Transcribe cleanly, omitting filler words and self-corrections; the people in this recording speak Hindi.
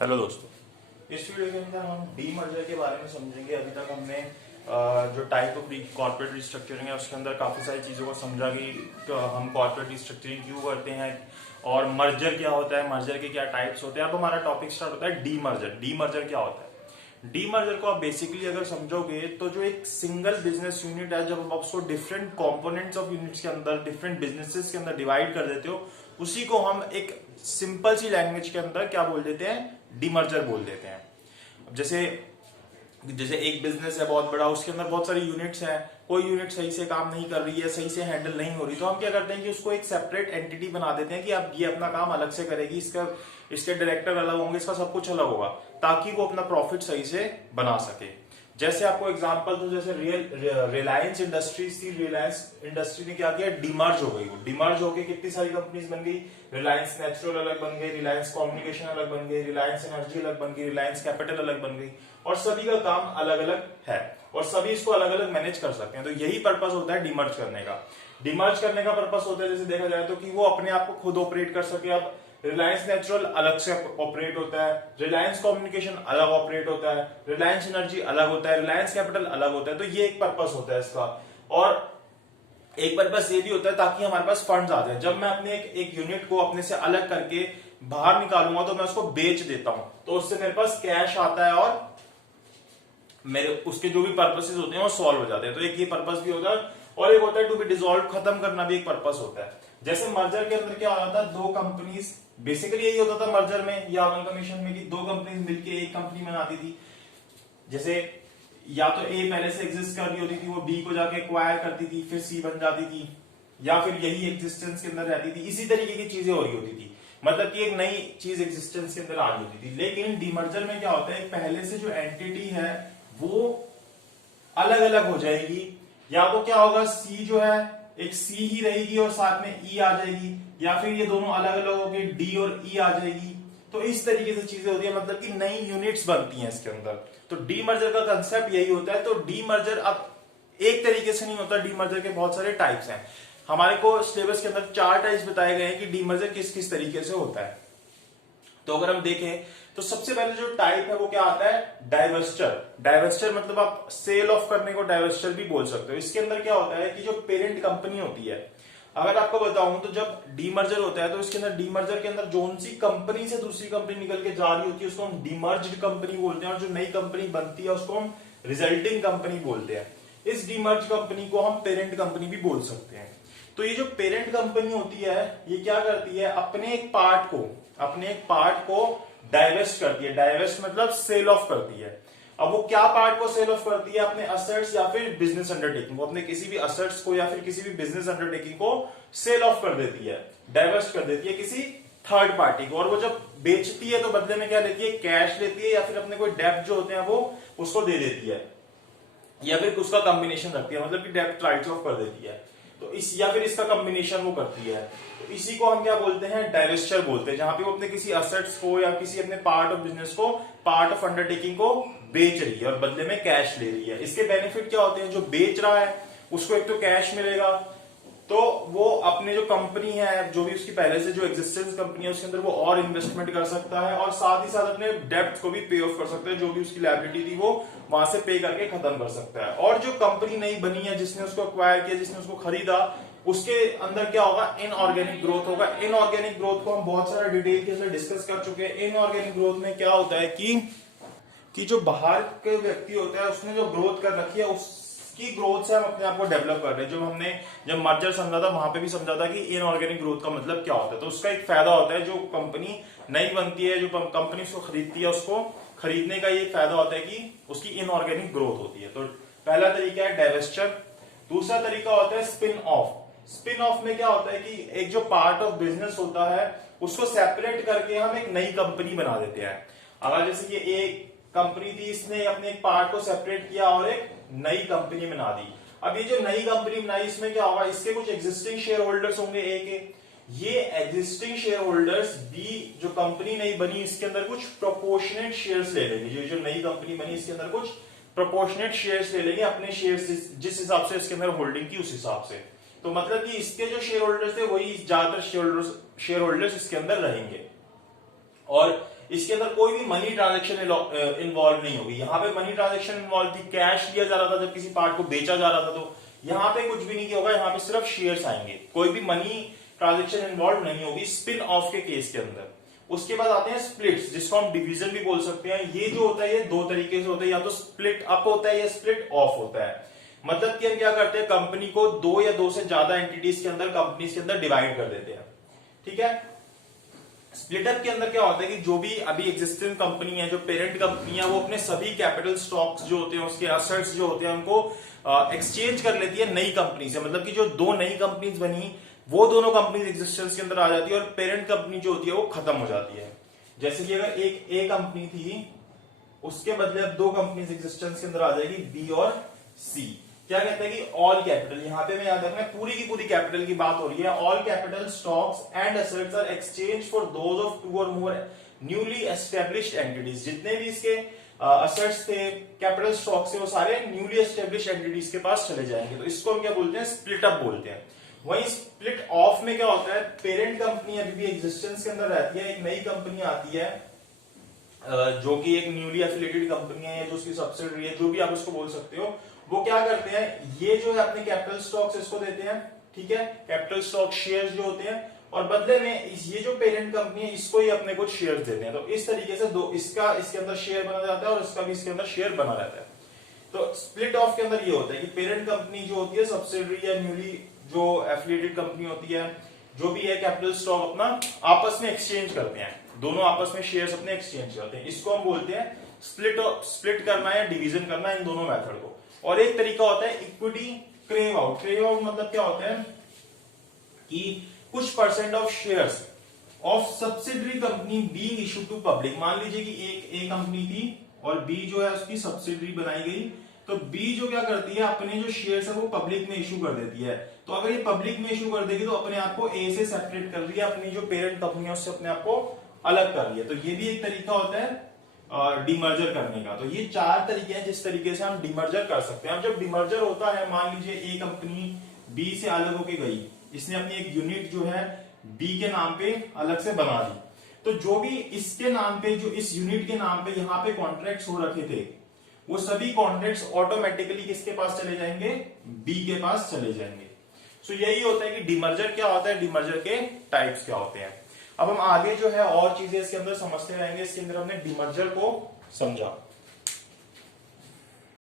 हेलो दोस्तों, इस वीडियो के अंदर हम डी मर्जर के बारे में समझेंगे। अभी तक हमने जो टाइप ऑफ कॉर्पोरेट रिस्ट्रक्चरिंग है उसके अंदर काफी सारी चीजों को समझा कि हम कॉर्पोरेट रिस्ट्रक्चरिंग क्यों करते हैं और मर्जर क्या होता है, मर्जर के क्या टाइप्स होते हैं। अब हमारा टॉपिक स्टार्ट होता है डी मर्जर। डी मर्जर क्या होता है? डी मर्जर को आप बेसिकली अगर समझोगे तो जो एक सिंगल बिजनेस यूनिट है, जब आप उसको डिफरेंट कंपोनेंट्स ऑफ यूनिट्स के अंदर, डिफरेंट बिजनेसेस के अंदर डिवाइड कर देते हो, उसी को हम एक सिंपल सी लैंग्वेज के अंदर क्या बोल देते हैं? डीमर्जर बोल देते हैं। अब जैसे जैसे एक बिजनेस है बहुत बड़ा, उसके अंदर बहुत सारी यूनिट्स हैं, कोई यूनिट सही से काम नहीं कर रही है, सही से हैंडल नहीं हो रही, तो हम क्या करते हैं कि उसको एक सेपरेट एंटिटी बना देते हैं कि अब ये अपना काम अलग से करेगी, इसके डायरेक्टर अलग होंगे, इसका सब कुछ अलग होगा, ताकि वो अपना प्रॉफिट सही से बना सके। जैसे आपको एग्जांपल दूं, जैसे रिलायंस इंडस्ट्रीज थी। रिलायंस इंडस्ट्री ने क्या किया? डिमर्ज हो गई। वो डिमर्ज होकर कितनी सारी कंपनीज बन गई। रिलायंस नेचुरल अलग बन गई, रिलायंस कम्युनिकेशन अलग बन गई, रिलायंस एनर्जी अलग बन गई, रिलायंस कैपिटल अलग बन गई, और सभी का काम अलग अलग है और सभी इसको अलग अलग मैनेज कर सकते हैं। तो यही पर्पस होता है डिमर्ज करने का। डिमर्ज करने का पर्पस होता है, जैसे देखा जाए तो, कि वो अपने आप को खुद ऑपरेट कर सके। अब रिलायंस नेचुरल अलग से ऑपरेट होता है, रिलायंस कम्युनिकेशन अलग ऑपरेट होता है, रिलायंस एनर्जी अलग होता है, रिलायंस कैपिटल अलग होता है। तो ये एक पर्पस होता है इसका। और एक पर्पस ये भी होता है ताकि हमारे पास फंड्स आ जाए। जब मैं अपने एक यूनिट को अपने से अलग करके बाहर निकालूंगा तो मैं उसको बेच देता हूं, तो उससे मेरे पास कैश आता है और मेरे उसके जो भी पर्पसेस होते हैं वो सॉल्व हो जाते हैं। तो एक ये पर्पस भी होता है। और एक होता है टू बी डिसॉल्व, खत्म करना भी एक पर्पस होता है। जैसे मर्जर के अंदर क्या होता था? दो कंपनीज, बेसिकली यही होता था मर्जर में या अमलगमेशन में, कि दो कंपनीज मिलकर एक कंपनी बनाती थी। जैसे या तो ए पहले से एग्जिस्ट कर रही होती थी, वो बी को जाके एक्वायर करती थी, फिर सी बन जाती थी, या फिर यही एग्जिस्टेंस के अंदर रहती थी। इसी तरीके की चीजें हो रही होती थी, मतलब कि एक नई चीज एग्जिस्टेंस के अंदर आ रही होती थी। लेकिन डीमर्जर में क्या होता है? पहले से जो एंटिटी है वो अलग अलग हो जाएगी। या तो क्या होगा, सी जो है एक सी ही रहेगी और साथ में ई आ जाएगी, या फिर ये दोनों अलग अलग होके डी और ई आ जाएगी। तो इस तरीके से चीजें होती है, मतलब कि नई यूनिट्स बनती हैं इसके अंदर। तो डीमर्जर का कंसेप्ट यही होता है। तो डीमर्जर अब एक तरीके से नहीं होता, डीमर्जर के बहुत सारे टाइप्स हैं। हमारे को सिलेबस के अंदर 4 टाइप्स बताए गए हैं कि डीमर्जर किस किस तरीके से होता है। तो अगर हम देखें तो सबसे पहले जो टाइप है वो क्या आता है? डाइवेस्टर। डाइवेस्टर मतलब आप सेल ऑफ करने को डाइवेस्टर भी बोल सकते हो। इसके अंदर क्या होता है कि जो पेरेंट कंपनी होती है, अगर आपको बताऊं तो जब डीमर्जर होता है तो इसके अंदर, डीमर्जर के अंदर जोन सी कंपनी से दूसरी कंपनी निकल के जा रही होती है उसको हम डीमर्ज्ड कंपनी बोलते हैं, और जो नई कंपनी बनती है उसको हम रिजल्टिंग कंपनी बोलते हैं। इस डीमर्ज कंपनी को हम पेरेंट कंपनी भी बोल सकते हैं। तो ये जो पेरेंट कंपनी होती है ये क्या करती है? अपने एक पार्ट को डाइवेस्ट करती है। डाइवेस्ट मतलब सेल ऑफ करती है। अब वो क्या पार्ट को सेल ऑफ करती है? अपने असेट्स या फिर बिजनेस अंडरटेकिंग को, अपने किसी भी असेट्स को या फिर किसी भी बिजनेस अंडरटेकिंग को सेल ऑफ कर देती है, डाइवेस्ट कर देती है किसी थर्ड पार्टी को। और वो जब बेचती है तो बदले में क्या लेती है? कैश लेती है, या फिर अपने कोई डेब्ट जो होते हैं वो उसको दे देती है, या फिर उसका कॉम्बिनेशन रखती है, मतलब कि डेब्ट राइट्स ऑफ कर देती है। तो इस या फिर इसका कॉम्बिनेशन वो करती है। तो इसी को हम क्या बोलते हैं? डाइवेस्टर बोलते हैं, जहां पे वो अपने किसी असेट्स को या किसी अपने पार्ट ऑफ बिजनेस को, पार्ट ऑफ अंडरटेकिंग को बेच रही है और बदले में कैश ले रही है। इसके बेनिफिट क्या होते हैं? जो बेच रहा है उसको एक तो कैश मिलेगा, तो वो अपने जो कंपनी है, जो भी उसकी पहले से जो एग्जिस्टेंस कंपनी है उसके अंदर वो और इन्वेस्टमेंट कर सकता है, और साथ ही साथ अपने डेब्ट को भी पे ऑफ कर सकता है। जो भी उसकी लायबिलिटी थी वो वहां से पे करके खत्म कर सकता है। और जो कंपनी नई बनी है, जिसने उसको एक्वायर किया, जिसने उसको खरीदा, उसके अंदर क्या होगा? इनऑर्गेनिक ग्रोथ होगा। इनऑर्गेनिक ग्रोथ को हम बहुत सारा डिटेल के अंदर डिस्कस कर चुके हैं। इनऑर्गेनिक ग्रोथ में क्या होता है कि जो बाहर के व्यक्ति होता है उसने जो ग्रोथ कर रखी है उसकी ग्रोथ से हम अपने आप को डेवलप कर रहे हैं। जो हमने जब मर्जर समझा था वहां पे भी समझा था कि इनऑर्गेनिक ग्रोथ का मतलब क्या होता है। तो उसका एक फायदा होता है, जो कंपनी नई बनती है, जो कंपनी उसको खरीदती है, उसको खरीदने का ये फायदा होता है कि उसकी इनऑर्गेनिक ग्रोथ होती है। तो पहला तरीका है डाइवेस्टर। दूसरा तरीका होता है स्पिन ऑफ। स्पिन ऑफ में क्या होता है कि एक जो पार्ट ऑफ बिजनेस होता है उसको सेपरेट करके हम एक नई कंपनी बना देते हैं। अगर जैसे ये एक कंपनी थी, इसने अपने एक पार्ट को सेपरेट किया और एक नई कंपनी बना दी। अब ये जो नई कंपनी बनाई इसमें क्या होगा? इसके कुछ एग्जिस्टिंग शेयर होल्डर्स होंगे ए के। ये एग्जिस्टिंग शेयर होल्डर्स बी, जो कंपनी नई बनी इसके अंदर कुछ प्रोपोर्शनेट शेयर्स ले लेंगे। जो नई कंपनी बनी इसके अंदर कुछ प्रोपोर्शनेट शेयर्स ले लेंगे, अपने शेयर्स जिस हिसाब से इसके अंदर होल्डिंग की उस हिसाब से। तो मतलब कि इसके जो शेयर होल्डर्स थे वही ज्यादातर शेयर होल्डर्स इसके अंदर रहेंगे। और इसके अंदर कोई भी मनी ट्रांजेक्शन इन्वॉल्व नहीं होगी। यहाँ पे मनी ट्रांजेक्शन इन्वॉल्व थी, कैश लिया जा रहा था जब किसी पार्ट को बेचा जा रहा था, तो यहाँ पे कुछ भी नहीं होगा, यहाँ पे सिर्फ शेयर्स आएंगे, कोई भी मनी ट्रांजेक्शन इन्वॉल्व नहीं होगी स्पिन ऑफ के केस के अंदर। उसके बाद आते हैं स्प्लिट्स, जिसको हम डिवीजन भी बोल सकते हैं। ये जो होता है ये दो तरीके से होता है, या तो स्प्लिट अप होता है या स्प्लिट ऑफ होता है। मतलब कि हम क्या करते हैं, कंपनी को दो या दो से ज्यादा एंटिटीज के अंदर, कंपनीज के अंदर डिवाइड कर देते हैं, ठीक है। स्प्लिट अप के अंदर क्या होता है कि जो भी अभी एग्जिस्टिंग कंपनी है, जो पेरेंट कंपनी है, वो अपने सभी कैपिटल स्टॉक्स जो होते हैं, उसके एसेट्स जो होते हैं, उनको एक्सचेंज कर लेती है नई कंपनी से। मतलब कि जो दो नई कंपनीज बनी, वो दोनों कंपनीज एग्जिस्टेंस के अंदर आ जाती है और पेरेंट कंपनी जो होती है वो खत्म हो जाती है। जैसे कि अगर एक ए कंपनी थी, उसके बदले अब दो कंपनीज एग्जिस्टेंस के अंदर आ जाएगी, बी और सी। क्या कहते हैं कि ऑल कैपिटल, यहां पे मैं याद रखना पूरी की पूरी कैपिटल की बात हो रही है। All capital stocks and assets are exchange for those of two or more newly established entities. जितने भी इसके असेट्स थे, कैपिटल स्टॉक्स थे, वो सारे न्यूली एस्टेब्लिश्ड एंटिटीज के पास चले जाएंगे। तो इसको हम क्या बोलते हैं, स्प्लिट अप बोलते हैं। वहीं स्प्लिट ऑफ में क्या होता है, पेरेंट कंपनी अभी भी एग्जिस्टेंस के अंदर रहती है, एक नई कंपनी आती है जो कि एक न्यूली एफिलिएटेड कंपनी है, या जो उसकी सब्सिडरी है, जो भी आप उसको बोल सकते हो। वो क्या करते हैं, ये जो है अपने कैपिटल स्टॉक्स इसको देते हैं, ठीक है, कैपिटल स्टॉक शेयर्स जो होते हैं, और बदले में ये जो पेरेंट कंपनी है इसको ही अपने कुछ शेयर्स देते हैं। तो इस तरीके से दो, इसका इसके अंदर शेयर बना जाता है और इसका भी इसके अंदर शेयर बना रहता है। तो स्प्लिट ऑफ के अंदर ये होता है कि पेरेंट कंपनी जो होती है, सब्सिडरी या न्यूली जो एफिलिएटेड कंपनी होती है, जो भी है, कैपिटल स्टॉक अपना आपस में एक्सचेंज करते हैं, दोनों आपस में शेयर्स अपने एक्सचेंज करते हैं। इसको हम बोलते हैं स्प्लिट करना या डिवीजन करना, इन दोनों मेथड को। और एक तरीका होता है equity carve out. Carve out मतलब क्या होता है कि कुछ percent of shares of subsidiary company being issue to public. मान लीजिए कि एक ए कंपनी थी और बी जो है उसकी सब्सिडरी बनाई गई, तो बी जो क्या करती है, अपने जो शेयर्स है वो पब्लिक में इशू कर देती है। तो अगर ये पब्लिक में इशू कर देगी तो अपने आप को ए से सेपरेट कर रही है, अपनी जो पेरेंट कंपनी है उससे अपने आप को अलग कर रही है। तो ये भी एक तरीका होता है डीमर्जर करने का। तो ये चार तरीके हैं जिस तरीके से हम डीमर्जर कर सकते हैं। अब जब डीमर्जर होता है, मान लीजिए ए कंपनी बी से अलग होके गई, इसने अपनी एक यूनिट जो है बी के नाम पे अलग से बना दी, तो जो भी इसके नाम पे, जो इस यूनिट के नाम पे यहाँ पे कॉन्ट्रैक्ट्स हो रखे थे, वो सभी कॉन्ट्रैक्ट्स ऑटोमेटिकली किसके पास चले जाएंगे, बी के पास चले जाएंगे। सो यही होता है कि डीमर्जर क्या होता है, डीमर्जर के टाइप्स क्या होते हैं। अब हम आगे जो है और चीजें इसके अंदर समझते रहेंगे। इसके अंदर हमने डीमर्जर को समझा।